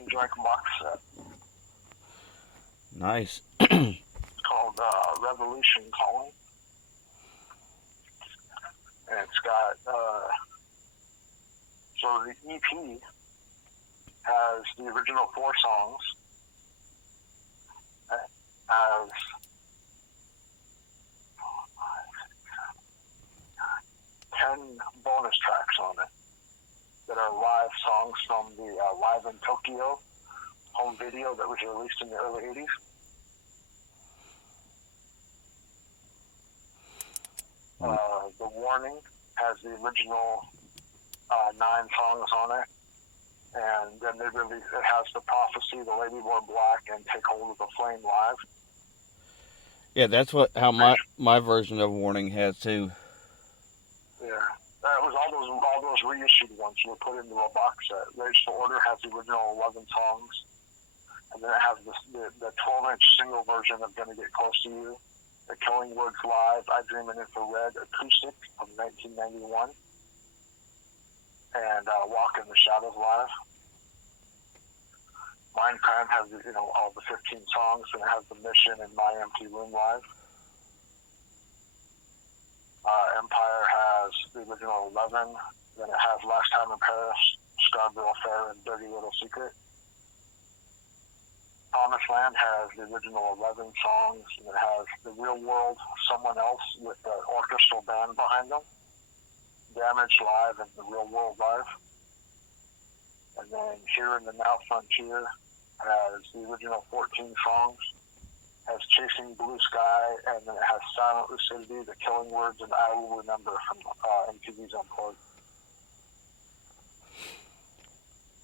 queensryche box set. Nice. It's called Revolution Calling. And it's got, so the EP has the original 4 songs. It has 10 bonus tracks on it that are live songs from the Live in Tokyo home video that was released in the early 80s. The Warning has the original 9 songs on it. And then it has The Prophecy, The Lady Wore Black, and Take Hold of the Flame live. Yeah, that's how my version of Warning has too. Yeah. It was all those reissued ones were put into a box set. Rage to Order has the original 11 songs. And then it has the 12-inch single version of Gonna Get Close to You, The Killing Words Live, I Dream in Infrared Acoustic from 1991, and Walk in the Shadows live. Mindcrime has all the 15 songs, and it has The Mission and My Empty Room live. Empire has the original 11, then it has Last Time in Paris, Scarborough Fair, and Dirty Little Secret. Promised Land has the original 11 songs, and it has The Real World, Someone Else with the orchestral band behind them, Damage live, and The Real World live. And then Here in the Now Frontier has the original 14 songs, has Chasing Blue Sky, and then it has Silent Lucidity, The Killing Words, and I Will Remember from MTV's Unplugged.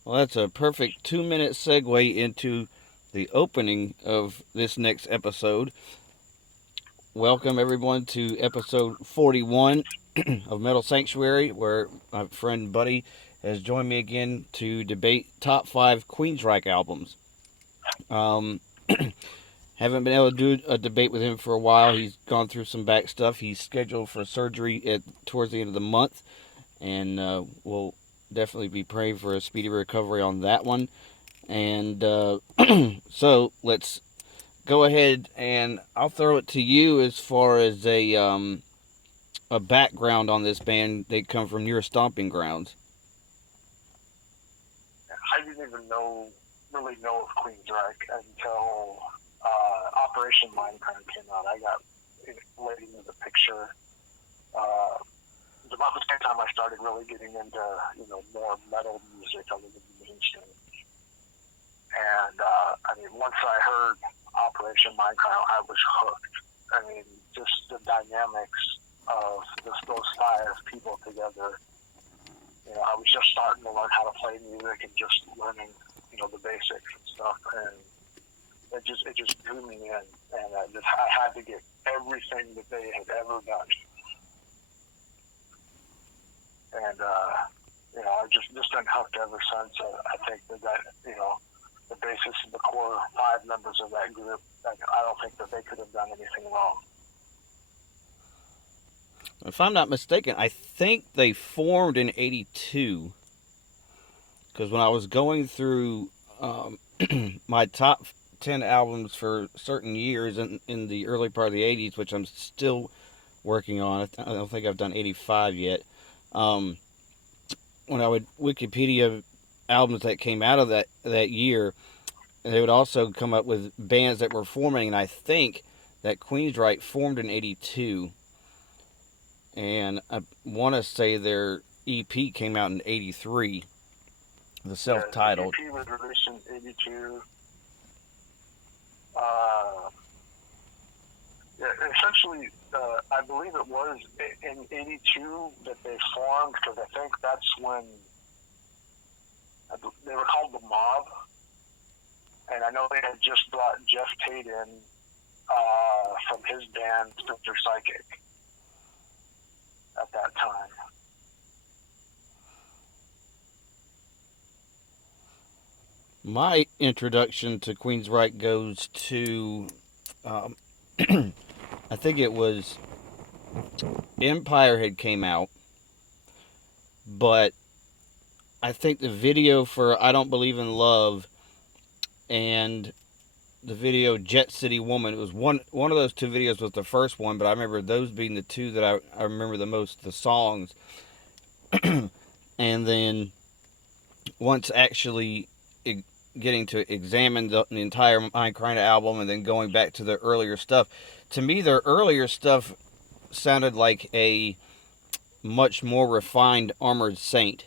Well, that's a perfect 2-minute segue into the opening of this next episode. Welcome everyone to episode 41 of Metal Sanctuary, where my friend Buddy has joined me again to debate top 5 queensryche albums. Haven't been able to do a debate with him for a while. He's gone through some back stuff. He's scheduled for surgery towards the end of the month, and we'll definitely be praying for a speedy recovery on that one. And so let's go ahead, and I'll throw it to you as far as a background on this band. They come from your stomping grounds. I didn't even really know of queensryche until Operation Mindcrime came out. I got led into the picture. It was about the same time I started really getting into more metal music other than the mainstream. And once I heard Operation Mindcrime, I was hooked. Just the dynamics of those 5 people together. I was just starting to learn how to play music and just learning, the basics and stuff. And it just drew me in. And I had to get everything that they had ever done. And, I've just been hooked ever since. I think that the basis of the core 5 members of that group, I don't think that they could have done anything wrong. If I'm not mistaken, I think they formed in 82. Because when I was going through my top 10 albums for certain years in the early part of the 80s, which I'm still working on, I don't think I've done 85 yet. When I would Wikipedia albums that came out of that year, they would also come up with bands that were forming, and I think that queensryche formed in 82. And I want to say their EP came out in 83, the self-titled. The EP was released in 82. Essentially, I believe it was in 82 that they formed, because I think that's when they were called The Mob. And I know they had just brought Jeff Tate in from his band, Mr. Psychic, at that time. My introduction to queensryche goes to, I think it was Empire had came out, but I think the video for I Don't Believe in Love and the video Jet City Woman. It was one of those two videos was the first one, but I remember those being the two that I remember the most, the songs. And then once actually getting to examine the entire Minecraft album and then going back to the earlier stuff, to me their earlier stuff sounded like a much more refined Armored Saint.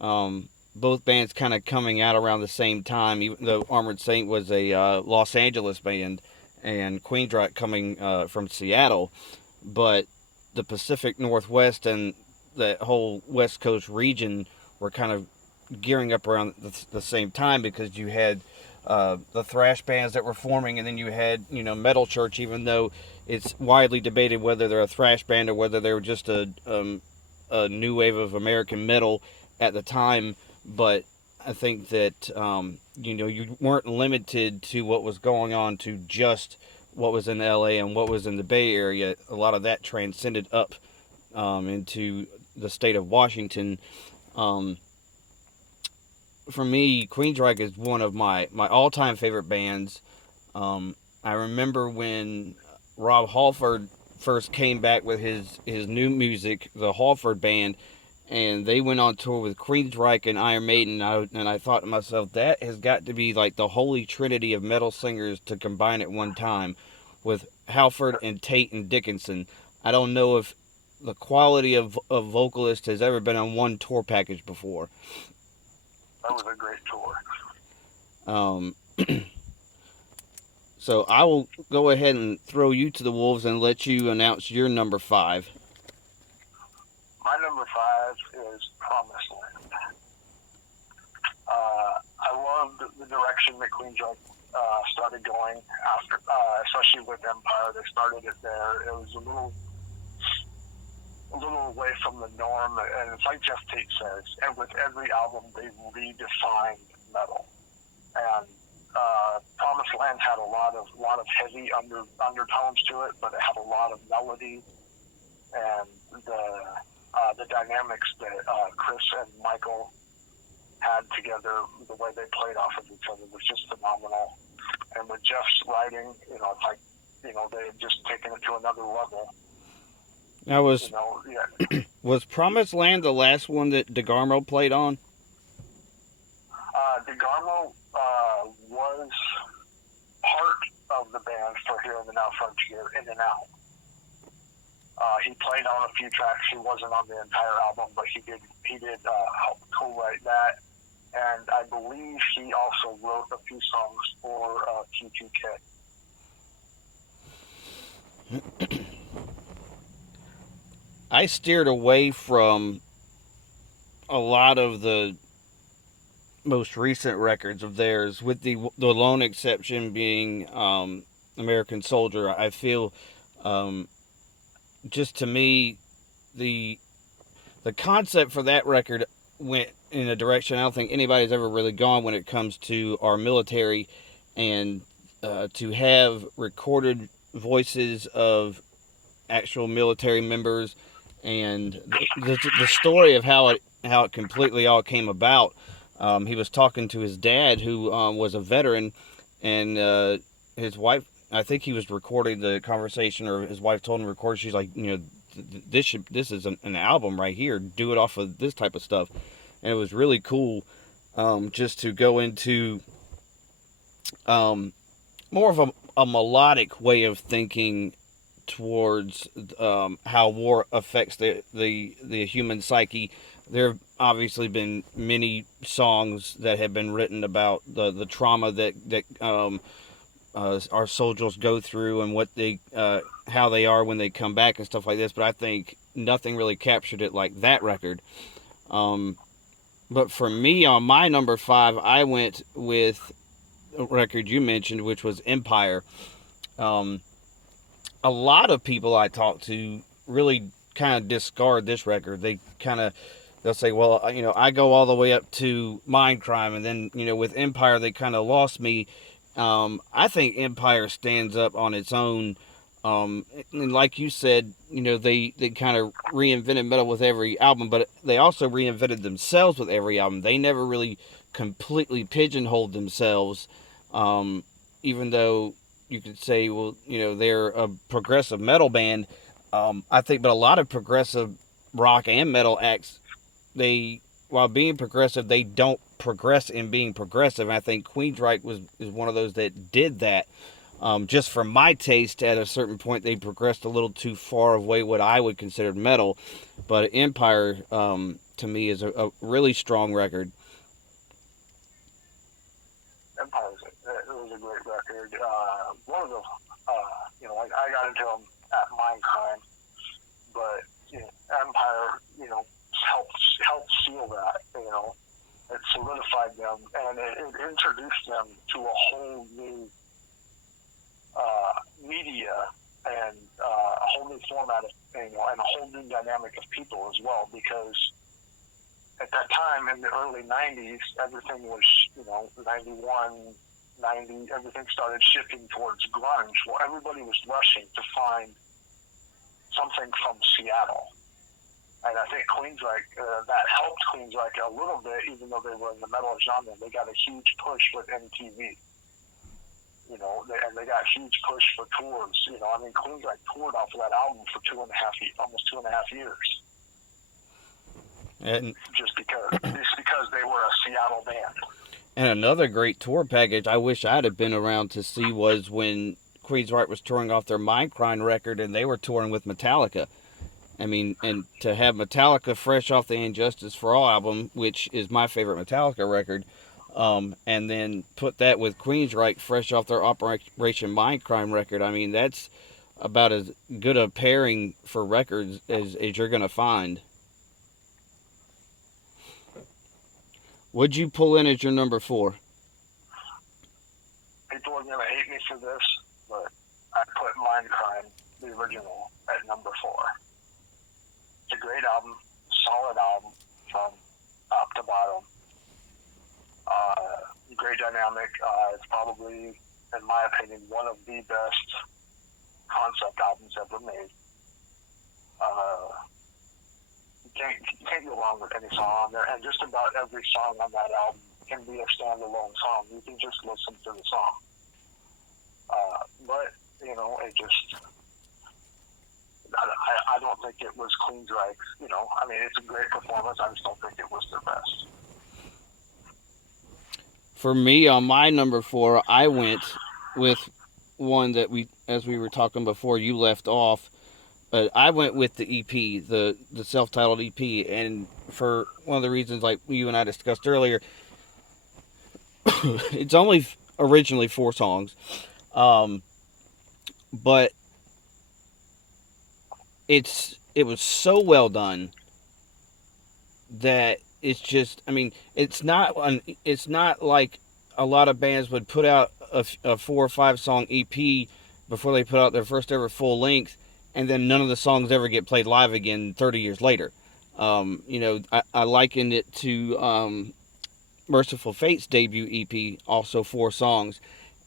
Both bands kind of coming out around the same time, even though Armored Saint was a Los Angeles band and queensryche coming from Seattle. But the Pacific Northwest and the whole West Coast region were kind of gearing up around the same time, because you had the thrash bands that were forming, and then you had, Metal Church, even though it's widely debated whether they're a thrash band or whether they were just a new wave of American metal at the time. But I think that, you weren't limited to what was going on to just what was in LA and what was in the Bay Area. A lot of that transcended up into the state of Washington. For me, queensryche is one of my all-time favorite bands. I remember when Rob Halford first came back with his new music, the Halford Band, and they went on tour with queensryche and Iron Maiden, and I thought to myself, that has got to be like the holy trinity of metal singers to combine at one time, with Halford and Tate and Dickinson. I don't know if the quality of vocalist has ever been on one tour package before. That was a great tour. So I will go ahead and throw you to the wolves and let you announce your number 5. My number 5 is Promised Land. I loved the direction that queensryche started going after, especially with Empire. They started it there. It was a little away from the norm, and it's like Jeff Tate says, and with every album they redefined metal. And Promised Land had a lot of heavy undertones to it, but it had a lot of melody, and the dynamics that Chris and Michael had together, the way they played off of each other, was just phenomenal. And with Jeff's writing, it's like, they had just taken it to another level. Now was Promised Land the last one that DeGarmo played on? DeGarmo was part of the band for Here in the Now Frontier, in and out. He played on a few tracks. He wasn't on the entire album, but he did help co-write that. And I believe he also wrote a few songs for Q2K. I steered away from a lot of the most recent records of theirs, with the lone exception being American Soldier. I feel, just to me, the concept for that record went in a direction I don't think anybody's ever really gone when it comes to our military, and to have recorded voices of actual military members, and the story of how it completely all came about. He was talking to his dad, who was a veteran, and his wife, I think he was recording the conversation, or his wife told him to record. She's like, this is an album right here. Do it off of this type of stuff. And it was really cool, just to go into more of a melodic way of thinking towards how war affects the human psyche. There have obviously been many songs that have been written about the trauma that our soldiers go through, and what they how they are when they come back and stuff like this. But I think nothing really captured it like that record. But for me, on my number 5, I went with a record you mentioned, which was Empire. A lot of people I talk to really kind of discard this record. They'll say, well, I go all the way up to Mindcrime, and then, with Empire, they kind of lost me. I think Empire stands up on its own. And like you said, they kind of reinvented metal with every album, but they also reinvented themselves with every album. They never really completely pigeonholed themselves. Even though you could say, well, they're a progressive metal band. I think, but a lot of progressive rock and metal acts, they, while being progressive, they don't progress in being progressive. And I think Queensryche is one of those that did that. Just for my taste, at a certain point, they progressed a little too far away what I would consider metal. But Empire, to me, is a really strong record. Empire was a great record. One of the, I got into them at Mindcrime, but Empire, helped seal that. It solidified them, and it introduced them to a whole new media and a whole new format of, and a whole new dynamic of people as well, because at that time in the early 90s, everything was, 91, 90, everything started shifting towards grunge. Well, everybody was rushing to find something from Seattle. And I think Queensryche, that helped Queensryche a little bit, even though they were in the metal genre. They got a huge push with MTV. And they got a huge push for tours. Queensryche toured off of that album for almost 2.5 years. And just because they were a Seattle band. And another great tour package I wish I'd have been around to see was when Queensryche was touring off their Mindcrime record and they were touring with Metallica. And to have Metallica fresh off the Injustice for All album, which is my favorite Metallica record, and then put that with Queensryche fresh off their Operation Mindcrime record, that's about as good a pairing for records as you're going to find. What'd you pull in as your number 4? People are going to hate me for this, but I put Mindcrime, the original, at number 4. It's a great album, solid album from top to bottom. Great dynamic. It's probably, in my opinion, one of the best concept albums ever made. You can't go wrong with any song on there, and just about every song on that album can be a standalone song. You can just listen to the song. But, it just, I don't think it was Queensryche's, it's a great performance. I just don't think it was their best. For me, on my number 4, I went with one that as we were talking before, you left off. But I went with the EP, the self-titled EP, and for one of the reasons, like you and I discussed earlier, it's only originally 4 songs, but it was so well done that it's just, it's not like a lot of bands would put out a 4 or 5 song EP before they put out their first ever full length, and then none of the songs ever get played live again 30 years later. I likened it to Merciful Fate's debut EP, also 4 songs,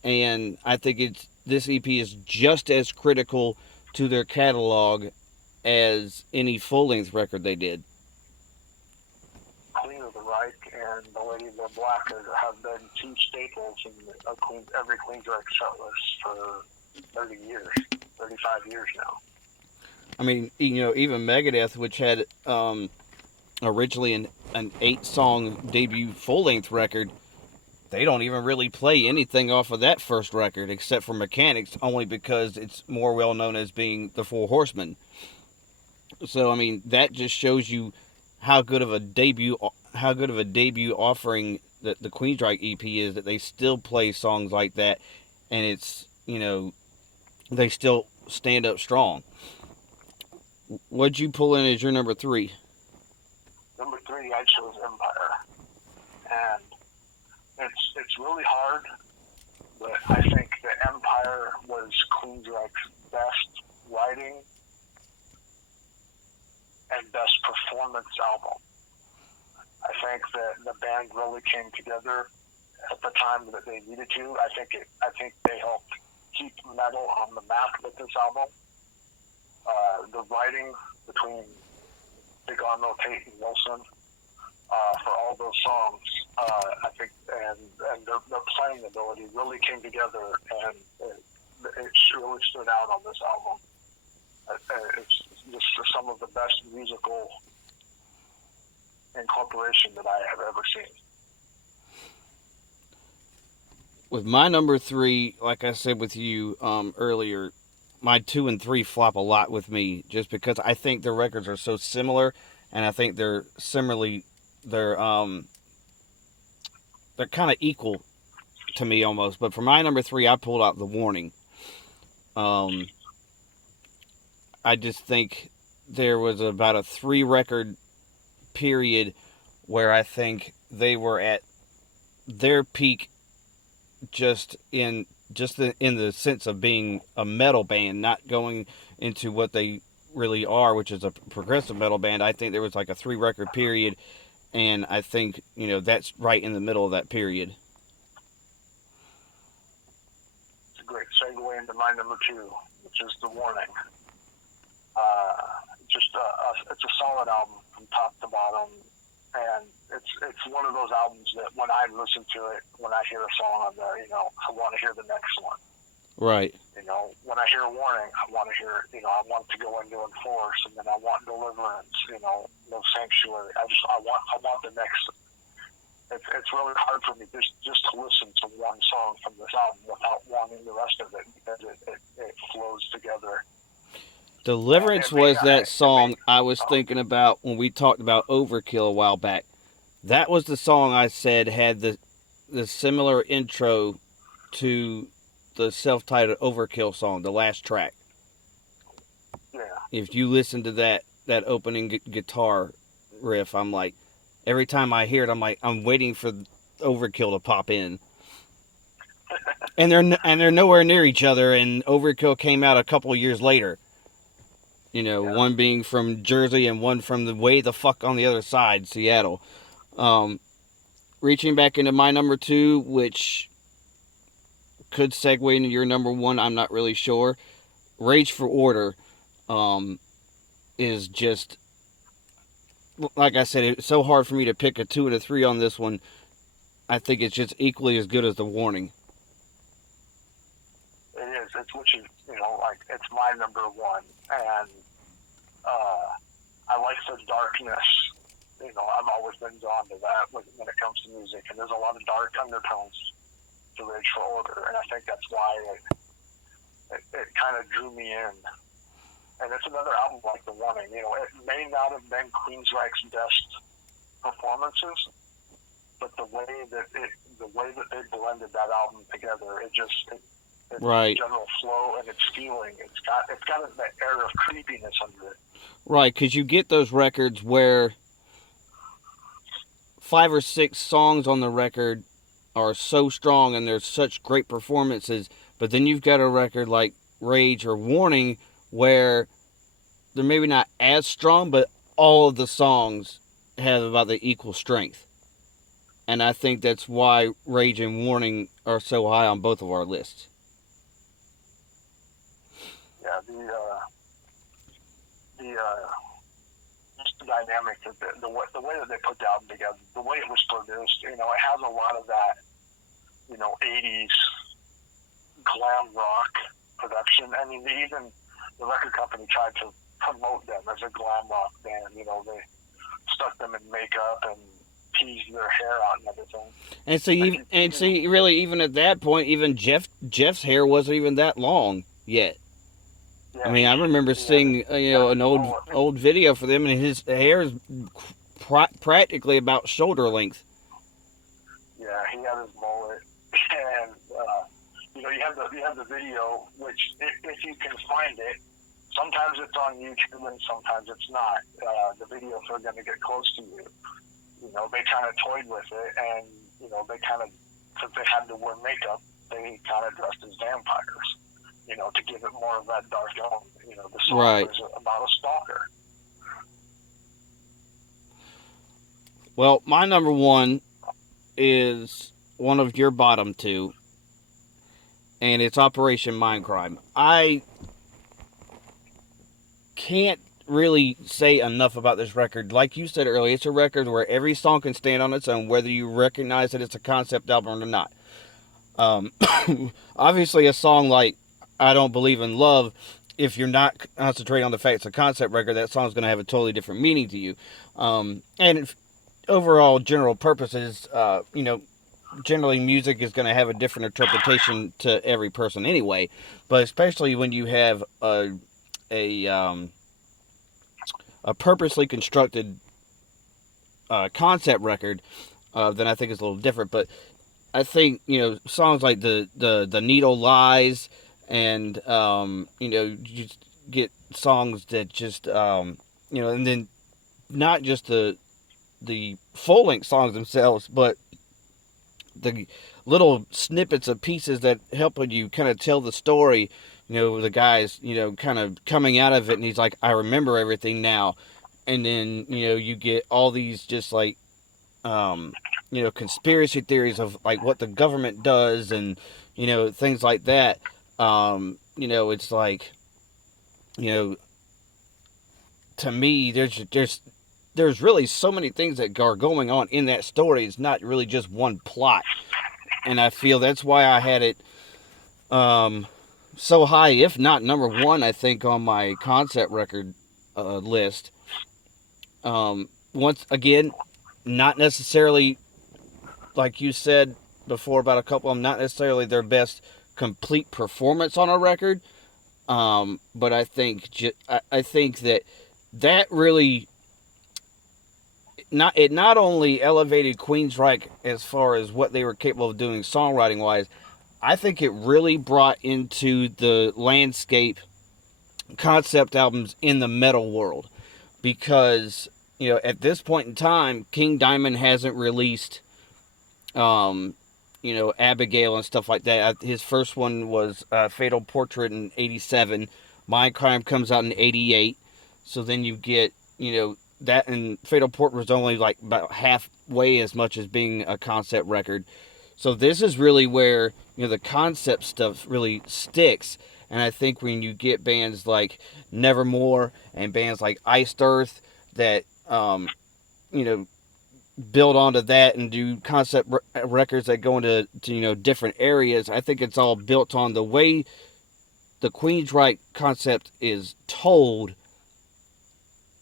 and I think this EP is just as critical to their catalog as any full-length record they did. Queensryche and The Lady in the Black have been 2 staples in every Queensryche set list for 30 years, 35 years now. Even Megadeth, which had originally an 8-song debut full-length record, they don't even really play anything off of that first record except for Mechanics, only because it's more well known as being the 4 Horsemen. So that just shows you how good of a debut offering that the Queensryche EP is, that they still play songs like that, and it's they still stand up strong. What'd you pull in as your number 3? Number 3, I chose Empire, and it's really hard, but I think that Empire was Queensryche's best writing and best performance album. I think that the band really came together at the time that they needed to. I think they helped keep metal on the map with this album. The writing between Big Arno, Tate, and Wilson for all those songs. I think, and their playing ability really came together, and it really stood out on this album. It's just some of the best musical incorporation that I have ever seen. With my number 3, like I said with you earlier, my 2 and 3 flop a lot with me, just because I think the records are so similar, and I think they're kind of equal to me almost. But for my number 3, I pulled out The Warning. I just think there was about a 3 record period where I think they were at their peak, just in the sense of being a metal band, not going into what they really are, which is a progressive metal band. I think there was like a 3 record period, and I think that's right in the middle of that period. It's a great segue into my number 2, which is The Warning. It's a solid album from top to bottom, and it's one of those albums that when I listen to it, when I hear a song on there, I want to hear the next one. Right. When I hear Warning, I want to hear, I want to go into Enforce, and then I want Deliverance, No Sanctuary. I want the next. It's really hard for me just to listen to one song from this album without wanting the rest of it, because it flows together. Deliverance was that song I was thinking about when we talked about Overkill a while back. That was the song I said had the similar intro to the self-titled Overkill song, the last track. Yeah. If you listen to that opening guitar riff, I'm like, every time I hear it, I'm waiting for Overkill to pop in. and they're nowhere near each other, and Overkill came out a couple years later. One being from Jersey and one from way the fuck on the other side, Seattle. Reaching back into my number 2, which could segue into your number 1, I'm not really sure. Rage for Order is just, like I said, it's so hard for me to pick a 2 and a 3 on this one. I think it's just equally as good as The Warning. It is. It's my number 1, and I like the darkness. I've always been drawn to that when it comes to music, and there's a lot of dark undertones to Rage for Order, and I think that's why it kind of drew me in. And it's another album like The Warning. It may not have been Queensryche's best performances, but the way that they blended that album together, its right. general flow and its feeling, it's got that air of creepiness under it. Right, because you get those records where 5 or 6 songs on the record are so strong and there's such great performances, but then you've got a record like Rage or Warning where they're maybe not as strong, but all of the songs have about the equal strength. And I think that's why Rage and Warning are so high on both of our lists. Yeah, just the dynamic of the way that they put the album together, the way it was produced, it has a lot of that, 80s glam rock production. I mean, even the record company tried to promote them as a glam rock band. They stuck them in makeup and teased their hair out and everything. And really, even at that point, even Jeff's hair wasn't even that long yet. Yeah, I mean, I remember seeing an old video for them, and his hair is practically about shoulder length. Yeah, he had his mullet, and you have the video, which if you can find it, sometimes it's on YouTube and sometimes it's not. The videos are going to get close to you. They kind of toyed with it, and they kind of, since they had to wear makeup, they kind of dressed as vampires. To give it more of that dark tone. The song was about a stalker. Well, my number 1 is one of your bottom 2, and it's Operation Mindcrime. I can't really say enough about this record. Like you said earlier, it's a record where every song can stand on its own, whether you recognize that it's a concept album or not. Obviously, a song like I Don't Believe in Love, if you're not concentrating on the fact it's a concept record, that song's going to have a totally different meaning to you. And if, overall, general purposes, generally music is going to have a different interpretation to every person anyway. But especially when you have a purposely constructed concept record, then I think it's a little different. But I think songs like the Needle Lies, and you just get songs that just and then not just the full length songs themselves, but the little snippets of pieces that help you kind of tell the story. The guy's kind of coming out of it, and he's like, I remember everything now. And then you get all these just like conspiracy theories of like what the government does, and things like that. It's like to me, there's really so many things that are going on in that story. It's not really just one plot, and I feel that's why I had it so high, if not number one, I think, on my concept record list. Once again, not necessarily, like you said before about a couple of them, not necessarily their best complete performance on a record. But I think I think that really not only elevated Queensryche as far as what they were capable of doing songwriting wise. I think it really brought into the landscape concept albums in the metal world, because at this point in time, King Diamond hasn't released Abigail and stuff like that. His first one was Fatal Portrait in '87. Mind Crime comes out in '88. So then you get that, and Fatal Portrait was only like about halfway as much as being a concept record. So this is really where the concept stuff really sticks. And I think when you get bands like Nevermore and bands like Iced Earth that build onto that and do concept records that go into different areas, I think it's all built on the way the Queensryche concept is told.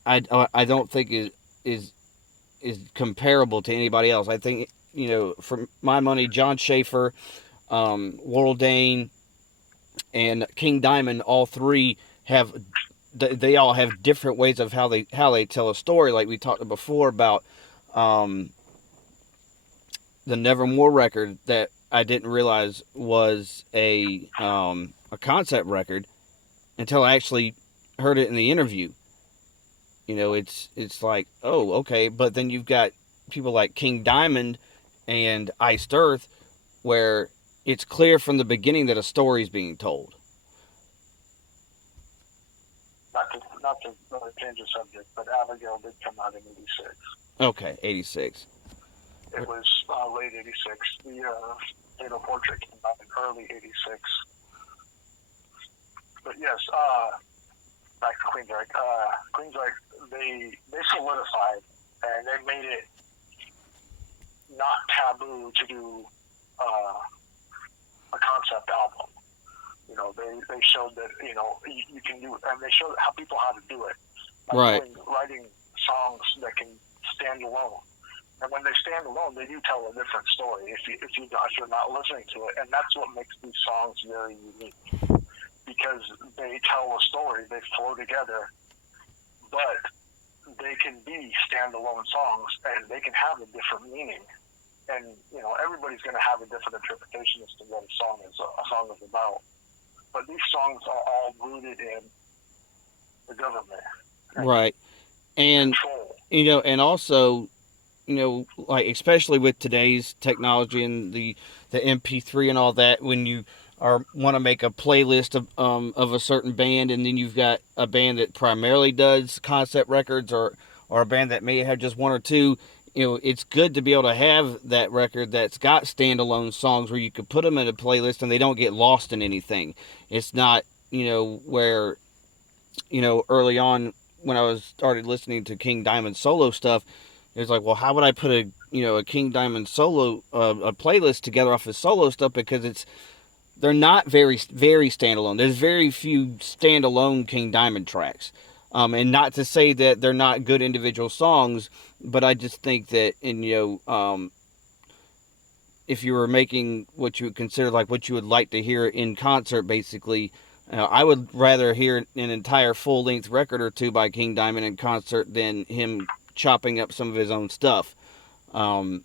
I don't think is comparable to anybody else. I think for my money, John Schaefer, Laurel Dane, and King Diamond, all three they all have different ways of how they tell a story. Like we talked before about the Nevermore record, that I didn't realize was a concept record until I actually heard it in the interview. It's like, oh, okay. But then you've got people like King Diamond and Iced Earth, where it's clear from the beginning that a story is being told. Not to really change the subject, but Abigail did come out in '86. Okay, '86. It was late '86. The Fatal Portrait came out in early '86. But yes, back to Queensryche. Queensryche, they solidified, and they made it not taboo to do a concept album. They showed that you can do it, and they showed people how to do it by right. Writing songs that can stand alone. And when they stand alone, they do tell a different story if you're not listening to it, and that's what makes these songs very unique, because they tell a story, they flow together, but they can be standalone songs, and they can have a different meaning. And everybody's going to have a different interpretation as to what a song is about. But these songs are all rooted in the government, right? And control. And also, like especially with today's technology and the MP3 and all that, when you want to make a playlist of a certain band, and then you've got a band that primarily does concept records, or a band that may have just one or two. It's good to be able to have that record that's got standalone songs where you could put them in a playlist and they don't get lost in anything. It's not, where, early on when I was started listening to King Diamond solo stuff, it was like, well, how would I put a King Diamond solo a playlist together off his solo stuff, because they're not very standalone. There's very few standalone King Diamond tracks, and not to say that they're not good individual songs, but I just think that if you were making what you would consider like what you would like to hear in concert, basically, I would rather hear an entire full length record or two by King Diamond in concert than him chopping up some of his own stuff. But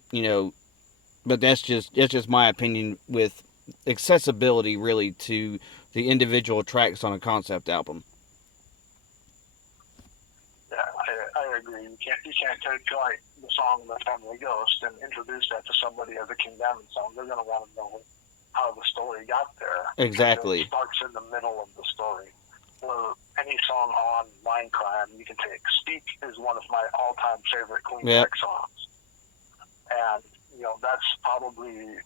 that's just my opinion with accessibility, really, to the individual tracks on a concept album. Yeah, I agree. You can't take like the song "The Family Ghost" and introduce that to somebody as a King Diamond song. They're gonna want to know how the story got there. Exactly. It starts in the middle of the story. Or any song on Mindcrime you can take. "Speak" is one of my all-time favorite Queensryche songs, and that's probably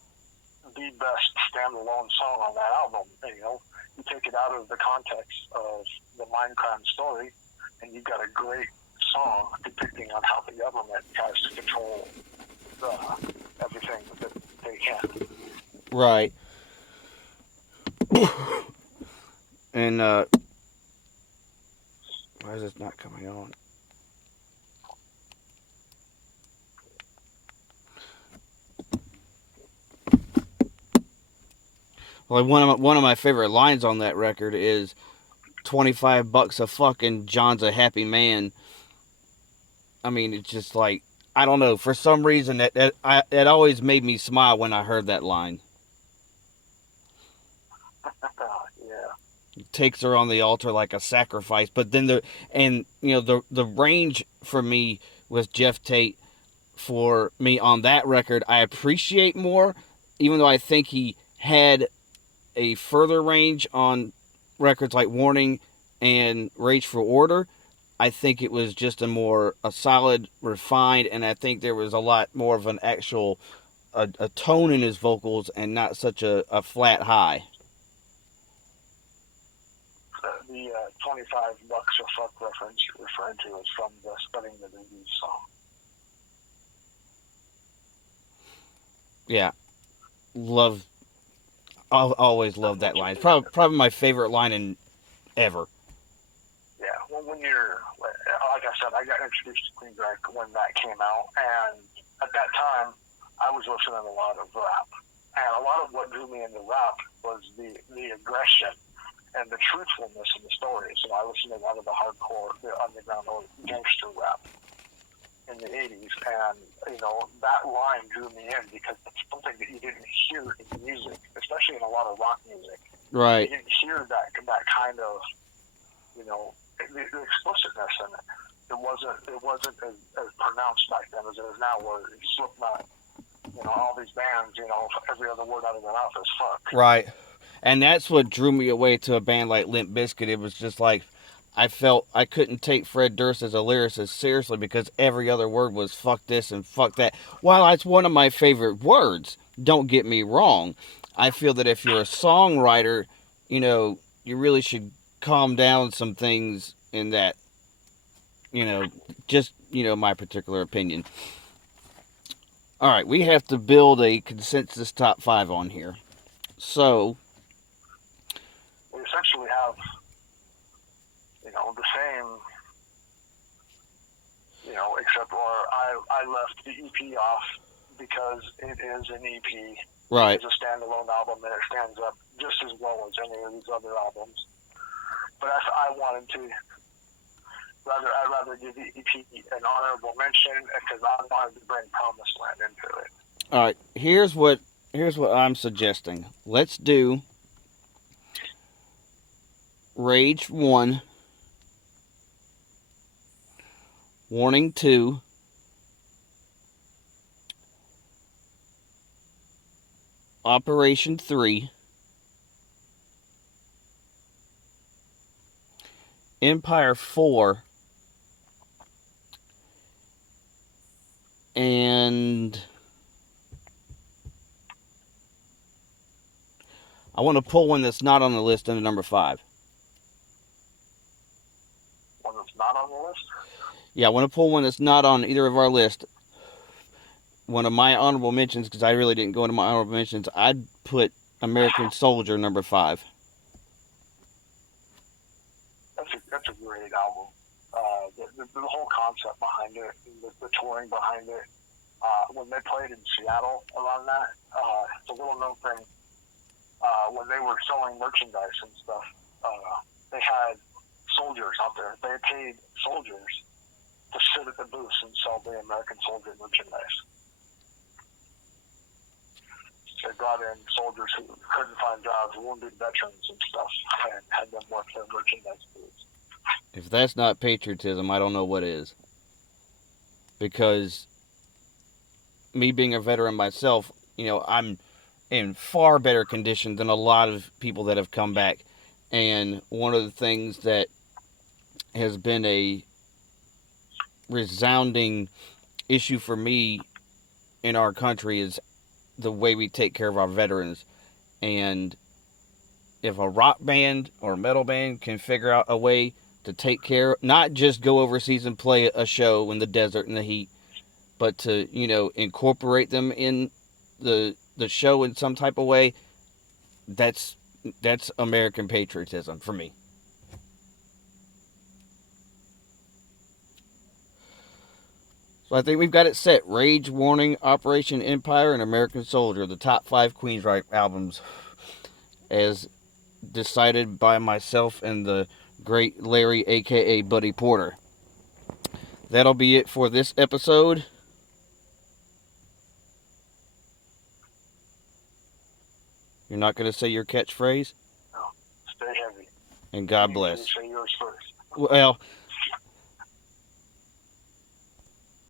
the best standalone song on that album. You take it out of the context of the Mindcrime story, and you've got a great song depicting on how the government tries to control everything that they can. Right. And why is this not coming on? Well, one of my favorite lines on that record is $25 a fucking John's a happy man. I mean, it's just like, I don't know, for some reason that always made me smile when I heard that line. Yeah. He takes her on the altar like a sacrifice, but then the range for me with Jeff Tate, for me on that record, I appreciate more, even though I think he had a further range on records like Warning and Rage for Order. I think it was just a solid, refined, and I think there was a lot more of an actual a tone in his vocals and not such a flat high. The $25 a fuck reference you're referring to is from the Spreading the Disease song. Yeah. I've always loved that line. It's probably my favorite line ever. Yeah, well, when you're, like I said, I got introduced to Queensryche when that came out, and at that time, I was listening to a lot of rap. And a lot of what drew me into rap was the aggression and the truthfulness in the story. So I listened to a lot of the hardcore, the underground gangster rap in the 80s, and that line drew me in because it's something that you didn't hear in music, especially in a lot of rock music. Right. You didn't hear that kind of the explicitness in it. It wasn't as pronounced back then as it is now, where Slipknot, all these bands, every other word out of their mouth is fuck. Right. And that's what drew me away to a band like Limp Bizkit. It was just like, I felt I couldn't take Fred Durst as a lyricist seriously because every other word was fuck this and fuck that. While that's one of my favorite words, don't get me wrong, I feel that if you're a songwriter, you really should calm down some things in that, just, my particular opinion. All right, we have to build a consensus top 5 on here. So, we essentially have the same, except for I left the EP off because it is an EP. Right. It's a standalone album and it stands up just as well as any of these other albums. But I wanted to I'd rather give the EP an honorable mention because I wanted to bring Promised Land into it. All right, here's what I'm suggesting. Let's do Rage 1, Warning 2, Operation 3, Empire 4, and I want to pull one that's not on the list into number 5. One that's not on the Yeah, I want to pull one that's not on either of our list. One of my honorable mentions, because I really didn't go into my honorable mentions, I'd put American Soldier number 5. That's a great album. The whole concept behind it, the touring behind it. When they played in Seattle around that, it's a little known thing. When they were selling merchandise and stuff, they had soldiers out there. They had paid soldiers to sit at the booths and sell the American Soldier merchandise. They brought in soldiers who couldn't find jobs, wounded veterans and stuff, and had them work their merchandise booths. If that's not patriotism, I don't know what is. Because me being a veteran myself, I'm in far better condition than a lot of people that have come back. And one of the things that has been a resounding issue for me in our country is the way we take care of our veterans. And if a rock band or a metal band can figure out a way to take care, not just go overseas and play a show in the desert in the heat, but to, incorporate them in the show in some type of way, that's American patriotism for me. So I think we've got it set. Rage, Warning, Operation Empire, and American Soldier, the top 5 queensryche albums, as decided by myself and the great Larry, a.k.a. Buddy Porter. That'll be it for this episode. You're not going to say your catchphrase? No, stay heavy. And God bless. Say yours first. Well,